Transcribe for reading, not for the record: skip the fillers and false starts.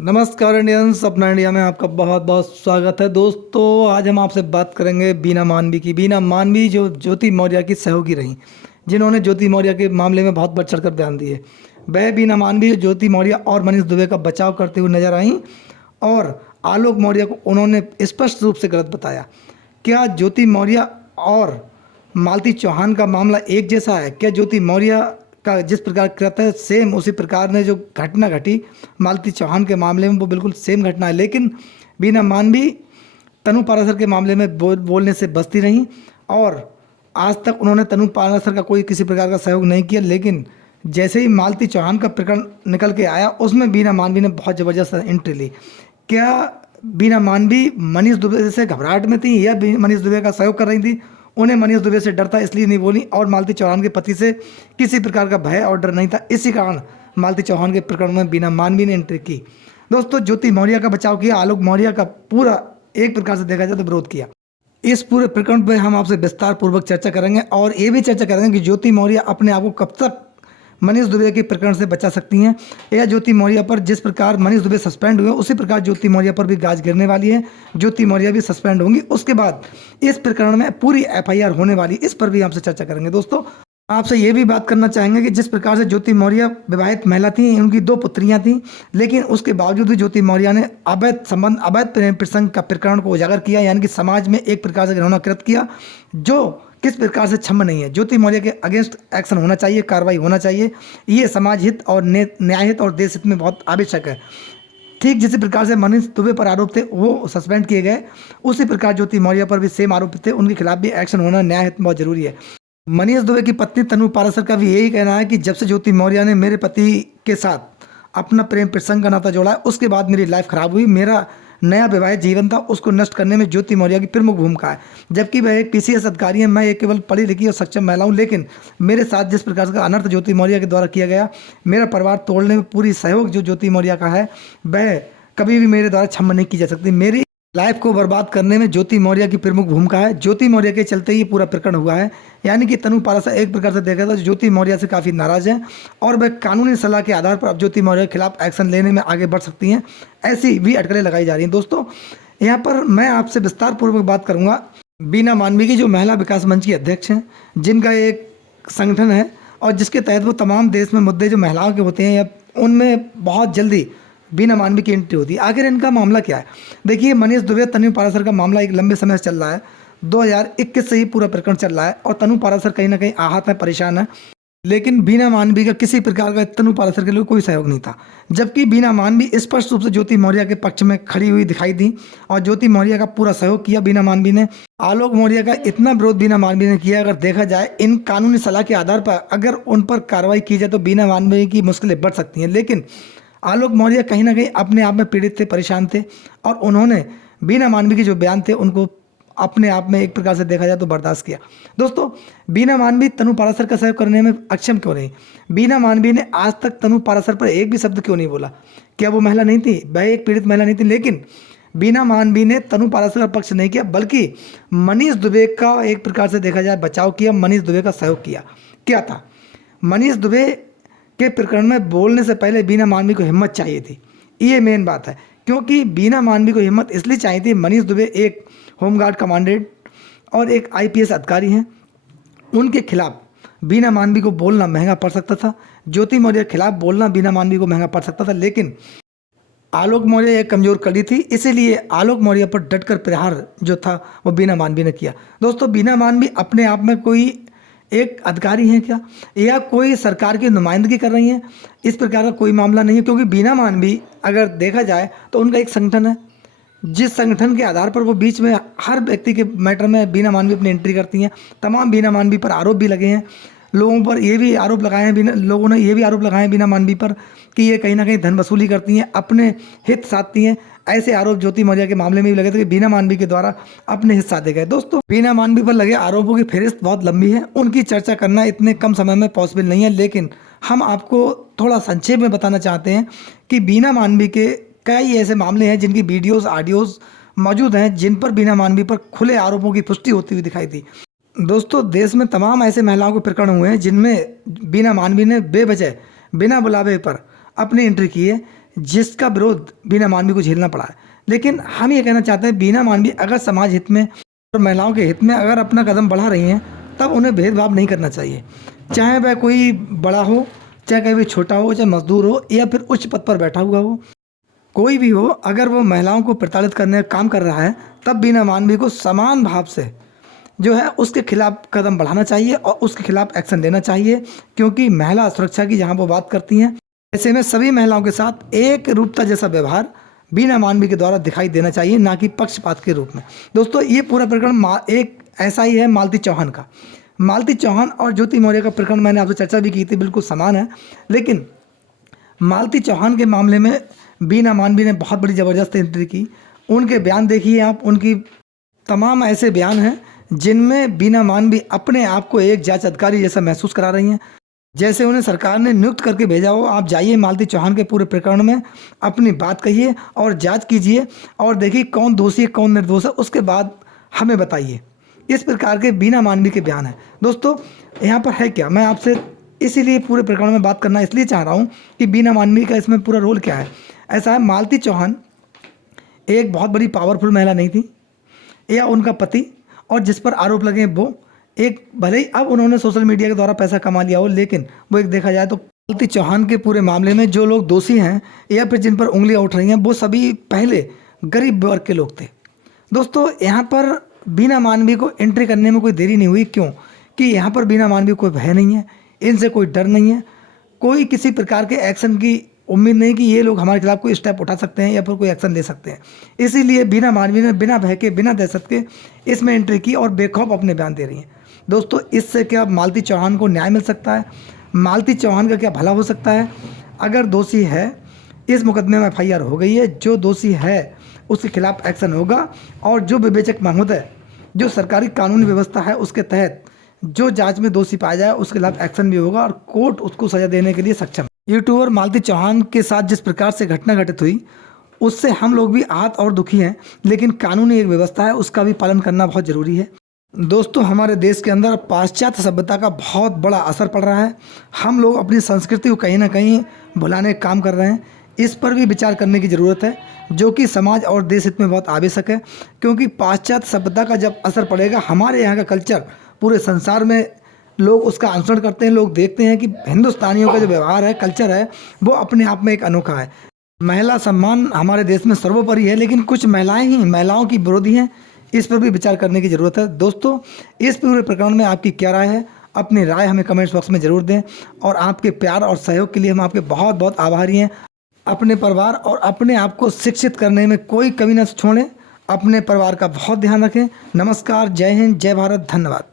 नमस्कार इंडियंस, अपना इंडिया में आपका बहुत बहुत स्वागत है। दोस्तों, आज हम आपसे बात करेंगे बीना मानवी की। बीना मानवी जो ज्योति मौर्य की सहयोगी रहीं, जिन्होंने ज्योति मौर्य के मामले में बहुत बढ़ चढ़ कर बयान दिए। वह बीना मानवी ज्योति मौर्य और मनीष दुबे का बचाव करते हुए नजर आईं और आलोक मौर्य को उन्होंने स्पष्ट रूप से गलत बताया। क्या ज्योति मौर्य और मालती चौहान का मामला एक जैसा है? क्या ज्योति मौर्य का जिस प्रकार कृत्य है सेम उसी प्रकार ने जो घटना घटी मालती चौहान के मामले में, वो बिल्कुल सेम घटना है। लेकिन बीना मानवी तनु पाराशर के मामले में बोलने से बचती रहीं और आज तक उन्होंने तनु पाराशर का कोई किसी प्रकार का सहयोग नहीं किया। लेकिन जैसे ही मालती चौहान का प्रकरण निकल के आया, उसमें बीना मानवी ने बहुत ज़बरदस्त एंट्री ली। क्या बीना मानवी मनीष दुबे से घबराहट में थी या मनीष दुबे का सहयोग कर रही थी? उन्हें मनीष दुबे से डर था इसलिए नहीं बोली, और मालती चौहान के पति से किसी प्रकार का भय और डर नहीं था। इसी कारण मालती चौहान के प्रकरण में बीना मानवी ने एंट्री की। दोस्तों, ज्योति मौर्य का बचाव किया, आलोक मौर्य का पूरा एक प्रकार से देखा जाए तो विरोध किया। इस पूरे प्रकरण पर हम आपसे विस्तार पूर्वक चर्चा करेंगे और ये भी चर्चा करेंगे कि ज्योति मौर्य अपने आप को कब तक मनीष दुबे के प्रकरण से बचा सकती हैं, या ज्योति मौर्य पर जिस प्रकार मनीष दुबे सस्पेंड हुए उसी प्रकार ज्योति मौर्य पर भी गाज गिरने वाली है। ज्योति मौर्य भी सस्पेंड होंगी, उसके बाद इस प्रकरण में पूरी एफआईआर होने वाली, इस पर भी आपसे चर्चा करेंगे। दोस्तों, आपसे ये भी बात करना चाहेंगे कि जिस प्रकार से ज्योति मौर्य विवाहित महिला थी, उनकी 2 पुत्रियां थीं, लेकिन उसके बावजूद भी ज्योति मौर्य ने अवैध संबंध, अवैध प्रेम प्रसंग का प्रकरण को उजागर किया, यानी कि समाज में एक प्रकार से घृणाकृत किया, जो किस प्रकार से क्षम्य नहीं है। ज्योति मौर्य के अगेंस्ट एक्शन होना चाहिए, कार्रवाई होना चाहिए। ये समाज हित और न्याय हित और देश हित में बहुत आवश्यक है। ठीक जिस प्रकार से मनीष दुबे पर आरोप थे वो सस्पेंड किए गए, उसी प्रकार ज्योति मौर्य पर भी सेम आरोप थे, उनके खिलाफ भी एक्शन होना न्याय हित में बहुत जरूरी है। मनीष दुबे की पत्नी तनु पाराशर का भी यही कहना है कि जब से ज्योति मौर्य ने मेरे पति के साथ अपना प्रेम प्रसंग का नाता जोड़ा है, उसके बाद मेरी लाइफ खराब हुई। मेरा नया विवाहित जीवन था, उसको नष्ट करने में ज्योति मौर्य की प्रमुख भूमिका है। जबकि वह एक पीसीएस अधिकारी है, मैं एक केवल पढ़ी लिखी और सक्षम महिला हूँ, लेकिन मेरे साथ जिस प्रकार का अनर्थ ज्योति मौर्य के द्वारा किया गया, मेरा परिवार तोड़ने में पूरी सहयोग जो ज्योति मौर्य का है, वह कभी भी मेरे द्वारा क्षमा नहीं की जा सकती। मेरी लाइफ को बर्बाद करने में ज्योति मौर्य की प्रमुख भूमिका है। ज्योति मौर्य के चलते ही पूरा प्रकरण हुआ है। यानी कि तनु पाराशर एक प्रकार से देखा था ज्योति मौर्य से काफ़ी नाराज है और वह कानूनी सलाह के आधार पर अब ज्योति मौर्य के खिलाफ एक्शन लेने में आगे बढ़ सकती हैं, ऐसी भी अटकलें लगाई जा रही हैं। दोस्तों, यहाँ पर मैं आपसे विस्तार पूर्वक बात करूँगा बीना मानवी की, जो महिला विकास मंच की अध्यक्ष हैं, जिनका एक संगठन है और जिसके तहत वो तमाम देश में मुद्दे जो महिलाओं के होते हैं या उनमें बहुत जल्दी बीना मानवी की एंट्री होती है। आखिर इनका मामला क्या है? देखिए, मनीष दुबे तनु पाराशर का मामला एक लंबे समय से चल रहा है। 2021 से ही पूरा प्रकरण चल रहा है और तनु पाराशर कहीं ना कहीं आहत है, परेशान है। लेकिन बीना मानवी का किसी प्रकार का तनु पाराशर के लिए कोई सहयोग नहीं था, जबकि बीना मानवी स्पष्ट रूप से ज्योति मौर्य के पक्ष में खड़ी हुई दिखाई दी और ज्योति मौर्य का पूरा सहयोग किया बीना मानवी ने। आलोक मौर्य का इतना विरोध बीना मानवी ने किया, अगर देखा जाए इन कानूनी सलाह के आधार पर अगर उन पर कार्रवाई की जाए तो बीना मानवी की मुश्किलें बढ़ सकती हैं। लेकिन आलोक मौर्य कहीं ना कहीं अपने आप में पीड़ित थे, परेशान थे, और उन्होंने बीना मानवी के जो बयान थे उनको अपने आप में एक प्रकार से देखा जाए तो बर्दाश्त किया। दोस्तों, बीना मानवी तनु पाराशर का सहयोग करने में अक्षम क्यों रही? बीना मानवी ने आज तक तनु पाराशर पर एक भी शब्द क्यों नहीं बोला? क्या वो महिला नहीं थी? वह एक पीड़ित महिला नहीं थी? लेकिन बीना मानवी ने तनु पाराशर का पक्ष नहीं किया, बल्कि मनीष दुबे का एक प्रकार से देखा जाए बचाव किया, मनीष दुबे का सहयोग किया। क्या था? मनीष दुबे के प्रकरण में बोलने से पहले बीना मानवी को हिम्मत चाहिए थी। ये मेन बात है, क्योंकि बीना मानवी को हिम्मत इसलिए चाहिए थी, मनीष दुबे एक होमगार्ड कमांडेंट और एक आईपीएस अधिकारी हैं, उनके खिलाफ बीना मानवी को बोलना महंगा पड़ सकता था। ज्योति मौर्य के खिलाफ बोलना बीना मानवी को महंगा पड़ सकता था। लेकिन आलोक मौर्य एक कमजोर कड़ी थी, इसीलिए आलोक मौर्य पर डटकर प्रहार जो था वो बीना मानवी ने किया। दोस्तों, बीना मानवी अपने आप में कोई एक अधिकारी हैं क्या, या कोई सरकार की नुमाइंदगी कर रही हैं? इस प्रकार का कोई मामला नहीं है, क्योंकि बीना मानवी अगर देखा जाए तो उनका एक संगठन है, जिस संगठन के आधार पर वो बीच में हर व्यक्ति के मैटर में बीना मानवी अपनी एंट्री करती हैं। तमाम बीना मानवी पर आरोप भी लगे हैं, लोगों पर ये भी आरोप लगाए हैं, लोगों ने ये भी आरोप लगाए हैं बीना मानवी पर कि ये कहीं ना कहीं धन वसूली करती हैं, अपने हित साधती हैं। ऐसे आरोप ज्योति मौर्य के मामले में भी लगे थे कि बीना मानवी के द्वारा अपने हित साधे गए। दोस्तों, बीना मानवी पर लगे आरोपों की फहरिस्त बहुत लंबी है, उनकी चर्चा करना इतने कम समय में पॉसिबल नहीं है, लेकिन हम आपको थोड़ा संक्षेप में बताना चाहते हैं कि बीना मानवी के कई ऐसे मामले हैं जिनकी वीडियोज़, ऑडियोज़ मौजूद हैं, जिन पर बीना मानवी पर खुले आरोपों की पुष्टि होती हुई दिखाई दी। दोस्तों, देश में तमाम ऐसे महिलाओं के प्रकरण हुए हैं जिनमें बीना मानवी ने बेवजह बिना बुलावे पर अपनी एंट्री की है। जिसका विरोध बीना मानवी को झेलना पड़ा है। लेकिन हम ये कहना चाहते हैं, बीना मानवी अगर समाज हित में और महिलाओं के हित में अगर अपना कदम बढ़ा रही हैं, तब उन्हें भेदभाव नहीं करना चाहिए। चाहे वह कोई बड़ा हो, चाहे कहीं भी छोटा हो, चाहे मजदूर हो या फिर उच्च पद पर बैठा हुआ हो, कोई भी हो, अगर वो महिलाओं को प्रताड़ित करने का काम कर रहा है, तब बीना मानवी को समान भाव से जो है उसके खिलाफ कदम बढ़ाना चाहिए और उसके खिलाफ एक्शन लेना चाहिए। क्योंकि महिला सुरक्षा की जहाँ वो बात करती हैं, ऐसे में सभी महिलाओं के साथ एक रूपता जैसा व्यवहार बीना मानवी के द्वारा दिखाई देना चाहिए, ना कि पक्षपात के रूप में। दोस्तों, ये पूरा प्रकरण एक ऐसा ही है मालती चौहान का। मालती चौहान और ज्योति मौर्य का प्रकरण मैंने आपसे चर्चा भी की थी, बिल्कुल समान है। लेकिन मालती चौहान के मामले में बीना मानवी ने बहुत बड़ी ज़बरदस्त एंट्री की। उनके बयान देखिए आप, उनकी तमाम ऐसे बयान हैं जिनमें बीना मानवी अपने आप को एक जांच अधिकारी जैसा महसूस करा रही हैं, जैसे उन्हें सरकार ने नियुक्त करके भेजा हो। आप जाइए मालती चौहान के पूरे प्रकरण में अपनी बात कहिए और जांच कीजिए और देखिए कौन दोषी है कौन निर्दोष है, उसके बाद हमें बताइए। इस प्रकार के बीना मानवी के बयान हैं। दोस्तों, यहाँ पर है क्या, मैं आपसे इसीलिए पूरे प्रकरण में बात करना इसलिए चाह रहा हूँ कि बीना मानवी का इसमें पूरा रोल क्या है। ऐसा है, मालती चौहान एक बहुत बड़ी पावरफुल महिला नहीं थी, या उनका पति और जिस पर आरोप लगे वो एक, भले ही अब उन्होंने सोशल मीडिया के द्वारा पैसा कमा लिया हो, लेकिन वो एक देखा जाए तो मालती चौहान के पूरे मामले में जो लोग दोषी हैं या फिर जिन पर उंगलियां उठ रही हैं, वो सभी पहले गरीब वर्ग के लोग थे। दोस्तों, यहाँ पर बीना मानवी को एंट्री करने में कोई देरी नहीं हुई। क्यों? कि यहाँ पर बीना मानवी कोई भय नहीं है, इनसे कोई डर नहीं है, कोई किसी प्रकार के एक्शन की उम्मीद नहीं कि ये लोग हमारे खिलाफ कोई स्टेप उठा सकते हैं या फिर कोई एक्शन ले सकते हैं। इसीलिए बीना मानवी ने बिना भय के, बिना दहशत के इसमें एंट्री की और बेखौफ अपने बयान दे रही हैं। दोस्तों, इससे क्या मालती चौहान को न्याय मिल सकता है? मालती चौहान का क्या भला हो सकता है? अगर दोषी है, इस मुकदमे में FIR हो गई है, जो दोषी है उसके खिलाफ एक्शन होगा और जो विवेचक महोदय, जो सरकारी कानूनी व्यवस्था है उसके तहत जो जांच में दोषी पाया जाए उसके खिलाफ एक्शन भी होगा और कोर्ट उसको सजा देने के लिए सक्षम। यूट्यूबर मालती चौहान के साथ जिस प्रकार से घटना घटित हुई, उससे हम लोग भी आहत और दुखी हैं, लेकिन कानूनी एक व्यवस्था है, उसका भी पालन करना बहुत ज़रूरी है। दोस्तों, हमारे देश के अंदर पाश्चात्य सभ्यता का बहुत बड़ा असर पड़ रहा है। हम लोग अपनी संस्कृति को कहीं ना कहीं भुलाने का काम कर रहे हैं। इस पर भी विचार करने की ज़रूरत है, जो कि समाज और देश हित में बहुत आवश्यक है। क्योंकि पाश्चात्य सभ्यता का जब असर पड़ेगा, हमारे यहाँ का कल्चर पूरे संसार में लोग उसका अनुसरण करते हैं। लोग देखते हैं कि हिंदुस्तानियों का जो व्यवहार है, कल्चर है, वो अपने आप में एक अनोखा है। महिला सम्मान हमारे देश में सर्वोपरि है, लेकिन कुछ महिलाएं ही महिलाओं की विरोधी हैं। इस पर भी विचार करने की ज़रूरत है। दोस्तों, इस पूरे प्रकरण में आपकी क्या राय है? अपनी राय हमें कमेंट्स बॉक्स में ज़रूर दें और आपके प्यार और सहयोग के लिए हम आपके बहुत बहुत आभारी हैं। अपने परिवार और अपने आप को शिक्षित करने में कोई कमी न छोड़ें। अपने परिवार का बहुत ध्यान रखें। नमस्कार, जय हिंद, जय भारत, धन्यवाद।